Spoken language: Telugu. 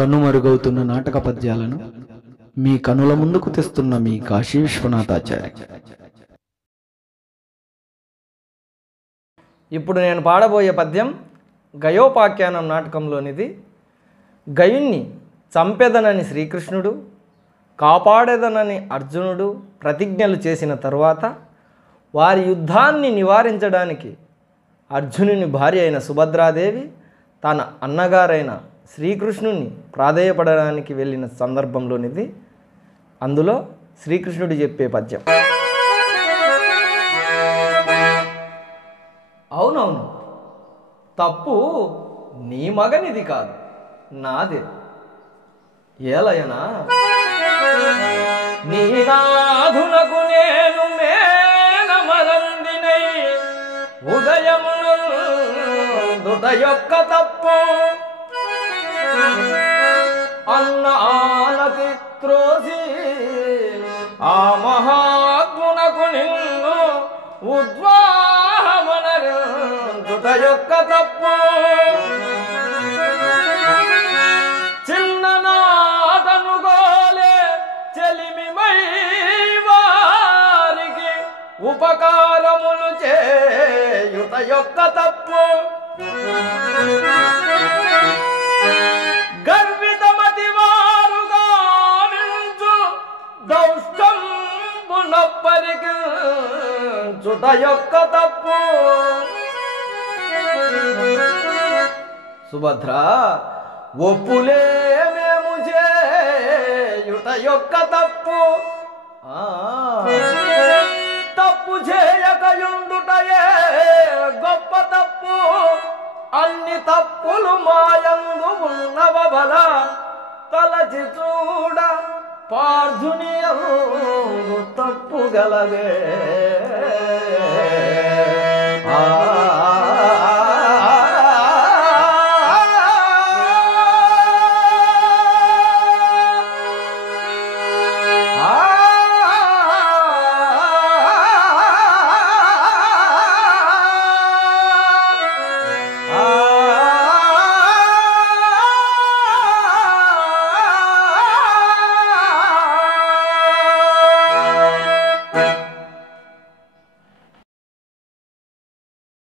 కనుమరుగవుతున్న నాటక పద్యాలను మీ కనుల ముందుకు తెస్తున్న మీ కాశీ విశ్వనాథాచార్య. ఇప్పుడు నేను పాడబోయే పద్యం గయోపాఖ్యానం నాటకంలోనిది. గయుణ్ణి చంపెదనని శ్రీకృష్ణుడు, కాపాడేదనని అర్జునుడు ప్రతిజ్ఞలు చేసిన తరువాత వారి యుద్ధాన్ని నివారించడానికి అర్జునుని భార్య అయిన సుభద్రాదేవి తన అన్నగారైన శ్రీకృష్ణుని ప్రాధేయపడడానికి వెళ్ళిన సందర్భంలోనిది. అందులో శ్రీకృష్ణుడు చెప్పే పద్యం. అవునవును, తప్పు నీ మగనిది కాదు, నాదే. ఏలయనా నీ నాధునకు నేను మేనమరందినై ఉదయమును దుట యొక్క తప్పు అన్న ఆనతి త్రోసి ఆ మహాత్మునకు నిన్ను ఉద్వాహమనరుట యొక్క తప్పు చిన్ననాటను గోలే చెలిమిమై వారికి ఉపకారములు చేయుట యొక్క తప్పు గర్వితమతి వారుగా నించు దౌష్టంబునప్పరికి చుట యొక్క తప్పు. సుభద్ర ఒప్పులే మేము చేయుట యొక్క తప్పు. తప్పు చేయకయుండుటయే గొప్ప తప్పు. అన్ని తప్పులు మాయందు ఉన్నవబల తలచి చూడ పార్థుని తప్పు గలవే.